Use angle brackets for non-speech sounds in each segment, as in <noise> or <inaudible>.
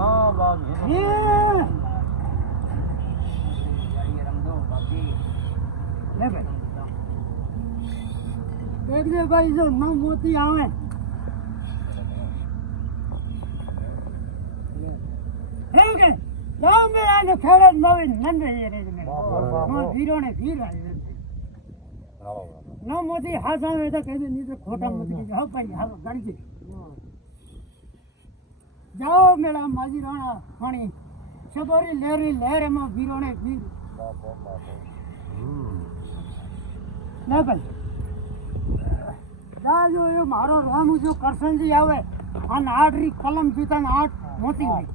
હું વીર લે ભાઈ જો ન મોતી આવે એવું કે જાઓ મેળા ને ખેડે નવી નંદ રે મેં વીરોને વીર ન મોતી હાથ આવે ખોટા મોતી હા, ભાઈ, હા ગણજી જાઓ મેળા માજી રાણા પાણી સબોરી લેરી લહેર એમાં વીરોને વીર. ના ભાઈ. જા જો એ મારો રામ જો કરશનજી આવે. અને આઠરી કલમ જૂતા આઠ મોતી હોય.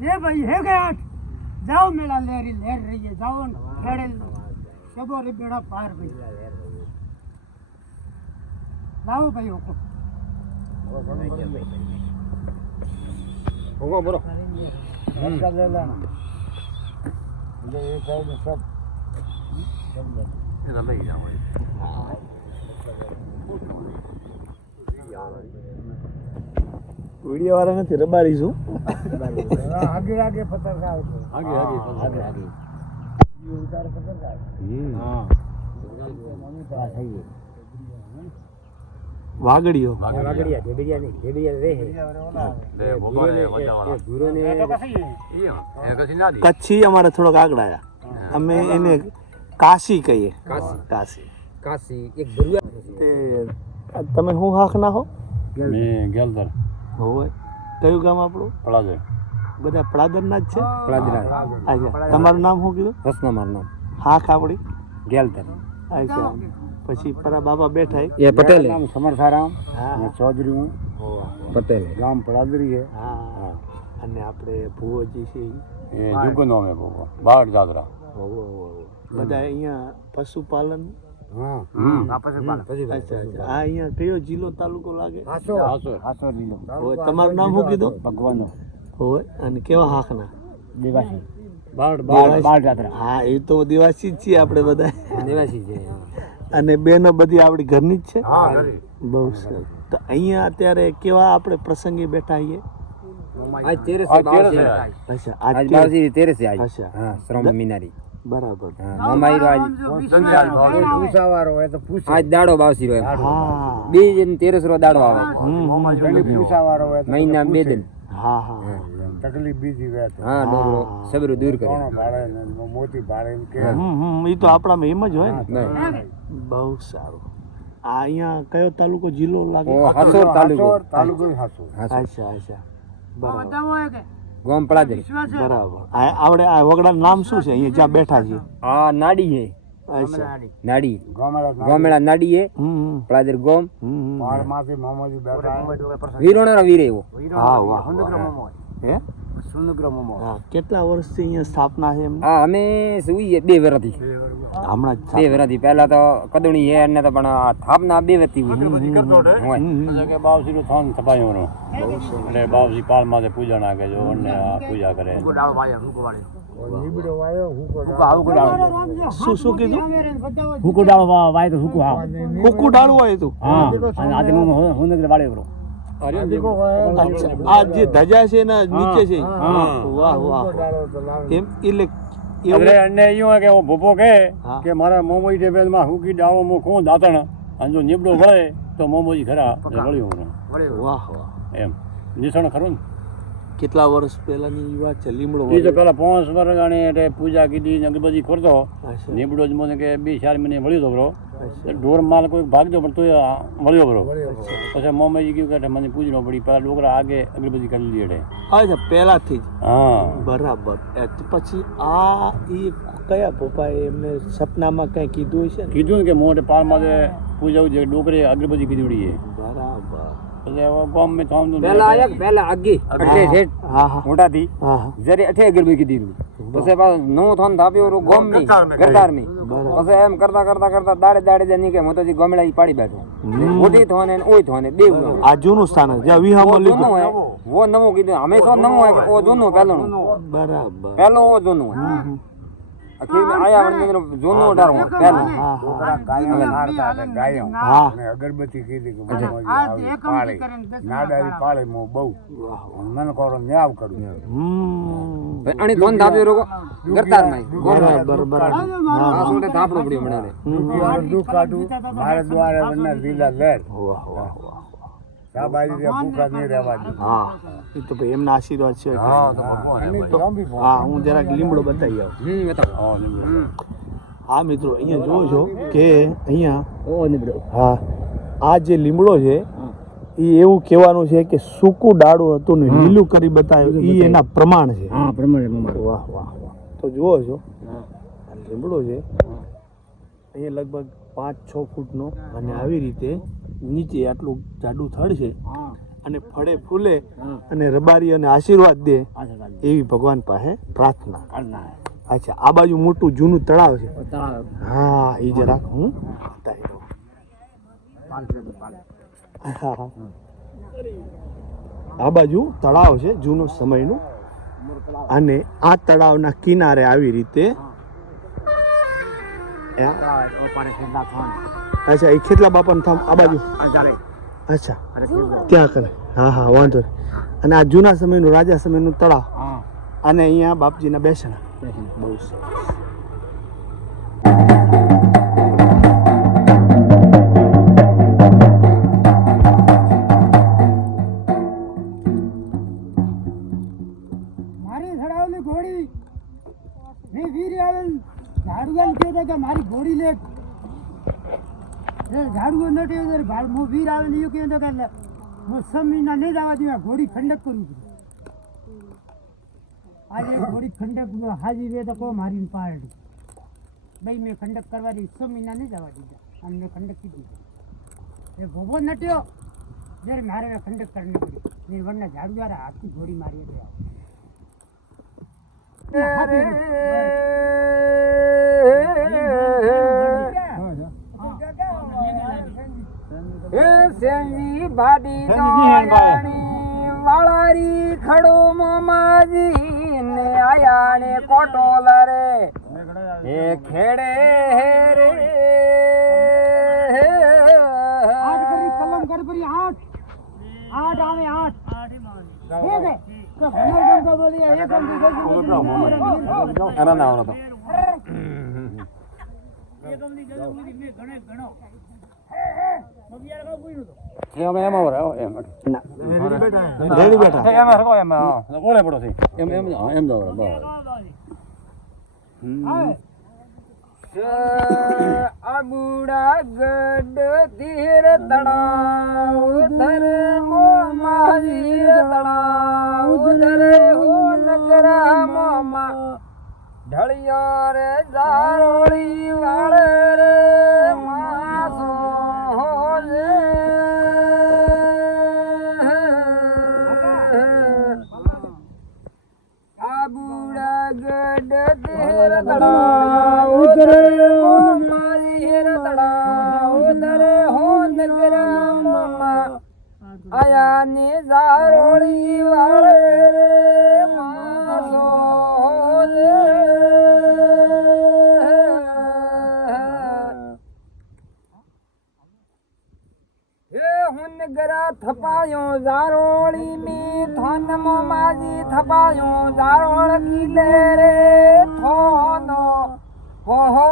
લે ભાઈ, હે ગયા આઠ? જાઓ મેળા લેરી લહેર રહીએ. જાઓ ખેડે સબોરી બેડા પાર ભાઈ. લાવો ભાઈ ઓકો. ભોગો બરો વરસાદ લેલાનો એટલે એ સાઈડ સબ એ તો લઈ જાઓ વીડિયો વાળા નથી રબારી છું. આગે આગે પત્રકાર આગે આગે આગે. આગે. ઉતાર હમ. હા. થઈ ગઈ વાગડીઓ. વાગડિયા ઢેબરિયા નહીં. ઢેબરિયા રહે કચ્છી અમારે થોડોક આગળ આવ્યા અમે એને કાશી કહીએ. કાશી. કાશી. એક તે તમે શું હાક ના હો? મે ગેલદર. હોય કયું ગામ આપણું? પડાજે બધા પડાદરના જ છે? અચ્છા તમારું નામ શું કીધું? રસના મારું નામ. હાક આપણી? ગેલદર. અચ્છા પછી પરા બાબા બેઠા એ પટેલ. નામ સમરસારામ હા. ચૌધરી હું. પટેલ. ગામ પડાદરી છે હા. અને આપણે ભુવોજી છે એ જુગનો મે ભોગો બાવળ દાદરા હોવો, હોવો, હોવો. બધા અહીંયા પશુપાલન? તમારું નામ શું કીધું? ભગવાનનો. હોય અને કેવા હાકના? દેવાસી. હા એ તો દિવાસી જ છીએ આપણે બધા. દેવાસી છે અને બેનો બધી આપણી ઘરની જ છે? બહુ સરસ. તો અહીંયા અત્યારે કેવા આપણે પ્રસંગે બેઠા છીએ બરાબર. હા મામાઈ રો આજ પૂછાવારો હોય. તો પૂછ આજ દાડો બાવસી રો બે જણ તેરસ રો દાડો આવે. મહિના બે દિન. હા હા. તકલીફ બીજી વાત હા ડોગરો સબરું દૂર કરે. મોતી ભાડે કે. એ તો આપણામાં એમ જ હોય ને. નહીં. બહુ સારું. આ અહીંયા કયો તાલુકો જિલ્લો લાગે? હાસોર તાલુકો. તાલુકો હાસોર અચ્છા અચ્છા. બરાબર. ગોમપડા જઈ બરાબર. આ આવડે આ વગડાનું નામ શું છે? અહીંયા જ્યાં બેઠા છે આ નાડી હે અચ્છા. નાડી. ગોમેળા નાડી હે હમ હમ. ગોમ. હમ હમ વીરોણા વીર એવો હા વાહ વાહ. હે? હા કેટલા વર્ષથી અહીંયા સ્થાપના છે એમની? હા અમે સુઈએ બે વેરાથી હમણાં જ બે સ્થાપના. વેરાથી પહેલા તો કદણી હે અને તો પણ આ થાપના બે વેરથી હોય. હોય. હમ, હમ. કે બાવસી થાન થપાયો એટલે બાવસી પાલ પૂજા નાખે જો અને પૂજા કરે. શું શું કીધું? હુકુ ડાળો વાય તો હુકુ હા કુકુ ડાળું હોય તો. હા આજે હું હું- વાળે આ જે ધજા છે એના નીચે છે. વાહ વાહ એમ એટલે એટલે એને એવું કે હું ભૂપો કહે કે મારા મોમોઈ ટેબલમાં હુકી ડાળો મો કોણ દાતણ અને જો નીબડો વળે તો મોમોજી ખરા વળ્યું વાહ વાહ. એમ. નિશાણ ખરું ને? કેટલા વર્ષ પહેલાની વાત છે? લીમડો એ તો પેલા પાંચ વર્ષ આને એટલે પૂજા કીધી ને બધી કરતો. લીમડો જ મને કે બે ચાર મહિને મળ્યો તો ઢોર માલ કોઈ ભાગજો પણ તોય મળ્યો બરો. પછી મોમાજી કહ્યું કે મને પૂજનો પડી પેલા ડોકરા આગે અગરબત્તી કરી લીધી એટલે. અચ્છા પહેલાથી જ? હા. બરાબર. પછી આ એ કયા પપ્પાએ એમને સપનામાં કઈ કીધું છે કીધું ને કે મોટે પાર મારે પૂજા છે ડોકરે અગરબત્તી કીધી બરાબર. ગામ મેં થામ પહેલા આયા પહેલા આગી? અઠે શેઠ હા. હા મોટાથી હા હા. જ્યારે અઠે અગરબત્તી કીધી પછી પાછું નવું થોન થાપ્યું ઓલું ગોમની ગરદારની પછી એમ કરતા કરતા કરતા દાડે દાડે જે નીકળે. મોતાજી ગમડા ઈ પાડી બેઠો મોટી થોને ને ઓય થોને બે આ જૂનું સ્થાન જ્યાં વો વિહામાં લીધું વો નવું કીધું. હંમેશા નવો હોય ઓ જૂનું પહેલું બરાબર. પહેલું ઓ જૂનું હોય આયા વડનગર જૂનું અઢારમું પહેલું. હા હા. ગાયો હા અગરબત્તી કીધી કે પાળી. નાડારી પાળે મો બહુ. મને કરો ન્યાવ કરું. હમ. બરાબર. સોટે પડ્યો મને દુઃખ કાઢું. મારે દ્વારે વરના લીલા વાહ વાહ વાહ. સાબાજી રે ભૂખા નહીં રહેવા હા. એ તો ભાઈ એમના આશીર્વાદ છે. હા તો ભગવાન તો હા હું જરાક લીમડો બતાવી આવું. હા મિત્રો અહીંયા જુઓ છો કે અહીંયા ઓ હા આ જે લીમડો છે એ એવું કહેવાનું છે કે સૂકું ડાળું હતું ને લીલું કરી બતાવ્યું. એ એના પ્રમાણ છે. હા પ્રમાણ વાહ વાહ વાહ. તો જુઓ છો. લીમડો છે. અહીંયા લગભગ પાંચ છ ફૂટનો અને આવી રીતે નીચે આટલું જાડું થડ છે અને ફળે ફૂલે અને રબારી અને આશીર્વાદ દે એવી ભગવાન પાસે પ્રાર્થના. અચ્છા આ બાજુ મોટું જૂનું તળાવ છે. હા એ જરાક હું બતાવી દઉં. <laughs> આ બાજુ તળાવ છે જૂનો સમયનું. અને આ તળાવના કિનારે આવી રીતે અચ્છા એ ખેતલા બાપાનું થામ આ બાજુ? અચ્છા. ત્યાં કરે હા હા વાંધો નહીં. અને આ જૂના સમયનું રાજા સમયનું તળાવ. અને અહીંયા બાપજીના બેસણા બહુ સરસ. એટલે રાવે હું કે કહેતો કે મહિના નહીં જવા આ ઘોડી ખંડક કરું છું. આજે ઘોડી ખંડક હાજી વે તો કો મારી પાડી. ભાઈ, મેં ખંડક કરવા દી છ મહિના નહીં જવા દીધા. અને મેં ખંડક કીધી. એ ભોગવો નટ્યો. જ્યારે મારે મેં ખંડક કરવી પડી. વરના ઝાડુ દ્વારા હાથથી ઘોડી મારી એટલે ભાડી દોયાણી વાળારી ખડો મોમાજી ને આયા ને કોટો રે હે ખેડે રે. આઠ કરી કલમ કર પરી આઠ. આઠ આવે આઠ. ઠીક હે તો ઘણો બંધો બોલી એક અંકી ગઈ અરે ના આવડો તો એ અમે એમાં વરાયો એમ રેડી બેઠા એમાં રખો એમાં. ઓલે પડો છે એમ એમ એમ ઢળિયો રે જારોળી વાળે રે માસો માજી થપાયો જારોળ કીલે રે થોનો હો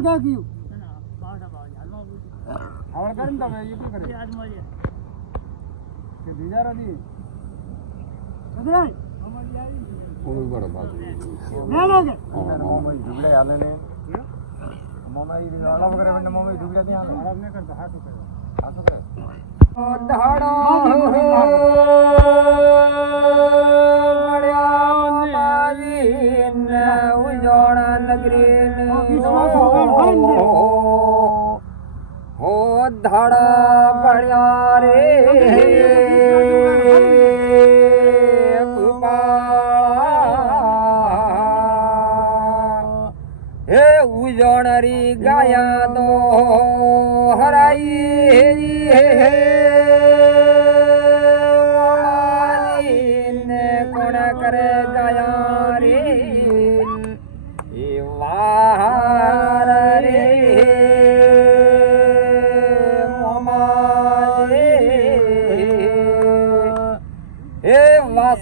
અટકા ગયું આવડ કરે ને તમે એ શું કરે? કે બીજા રડી સદરાય ઓલો બરો બાબુ ના લાગે મોમાં ઝુગડા હાલે ને મોમાં ઈ અલગ કરે પણ મોમાં ઝુગડા નહીં હાલે અલગ નહીં કરતો હાથું કરે હાથું કરે ધડો મળ્યા મારીને ઉજોડા નગરી હો ધડા પડ્યા રે. હે ઉજણરી ગાયા તો હરાઈ હેરી હે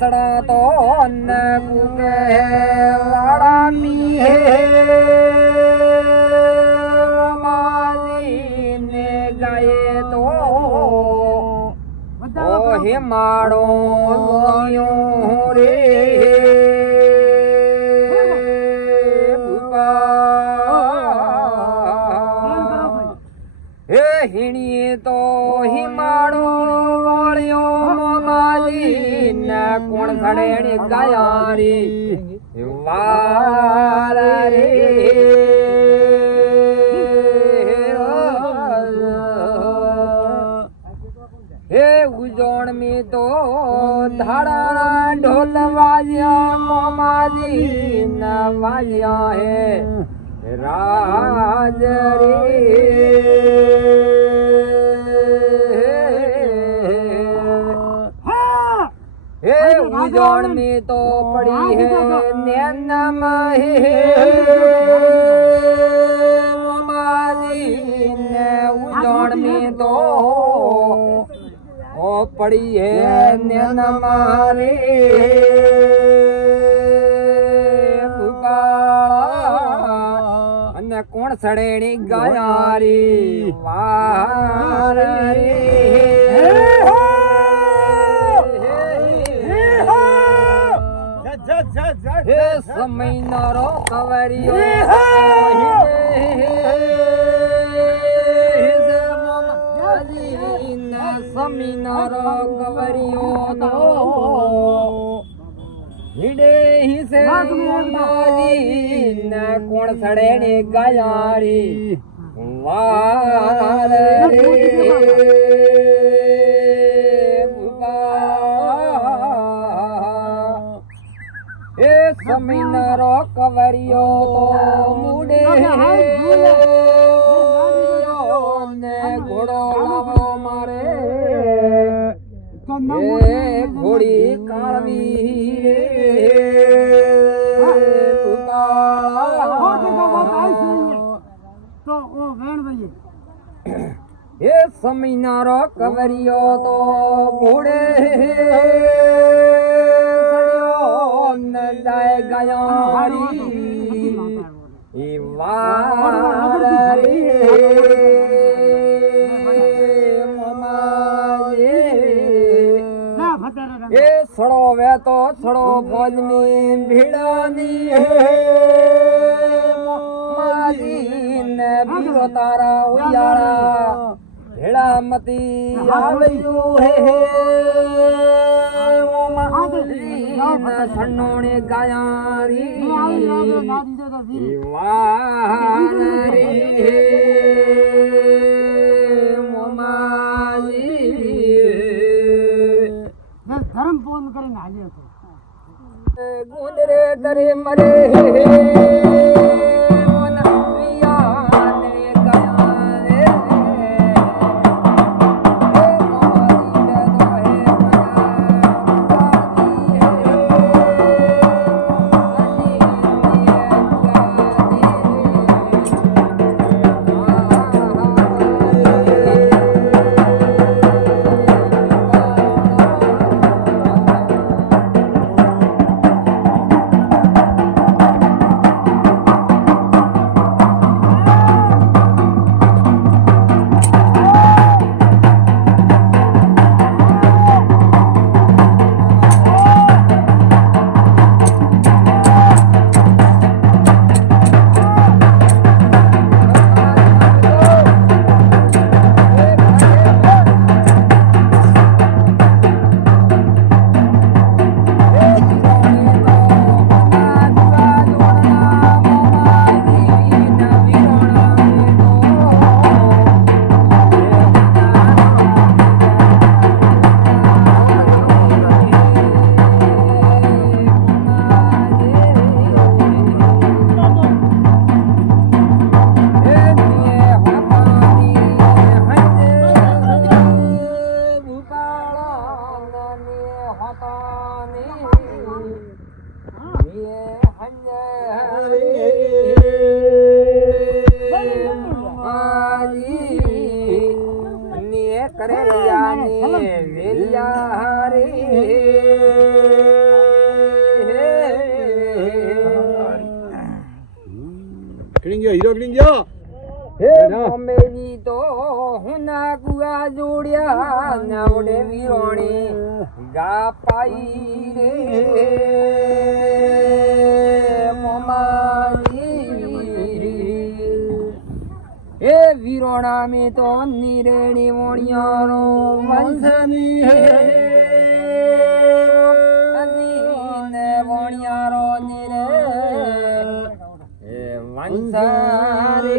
વાસડા તો અન્ન કુકે મી હે માજીને ગાયે તો ઓ હે માડો રે ને કોણ સડે ગાયા રે વાર. રે હે ઉજોણ મી તો ધાડા ઢોલ વાજ્યા મામાજી ના વાજ્યા હે. રાજ રે. હે ઉજોણ મી તો પડી હે નેનમ હે મોમાજી ને તો ઓ પડી હે નેનમ રે અને કોણ સડેણી ગાયા રે વાર રે હે સમયનારો કવરિયો સમીનારો કવરિયો તો હિડે હિસે મોમાજી ના કોણ સડે ને ગયારી રે એ રો કવરિયો તો મુડે ને ઘોડો લાવો મારે. ઘોડી કાળવી એ સમીનારો કવરિયો તો ઘોડે જાય ગયો હરી એ સડો વેતો સડો ભોજની ભીડાની હે મારી ને બીરો તારા ઉયાળા ભેળા મતી આવ્યું હે ગાયારી. ના દીધો તો વીર મોમાજી. મેં ધર્મ કરીને હાલ્યો ગુંદરે કરે મરે હુના કુવા જોડ્યા નાવડે વિરોણી ગા પાઈ રે. મોમાજી. એ વિરોણા મે તો નિરેણી વણિયારો વંશની હે. વણિયારો નિરે. વંશારે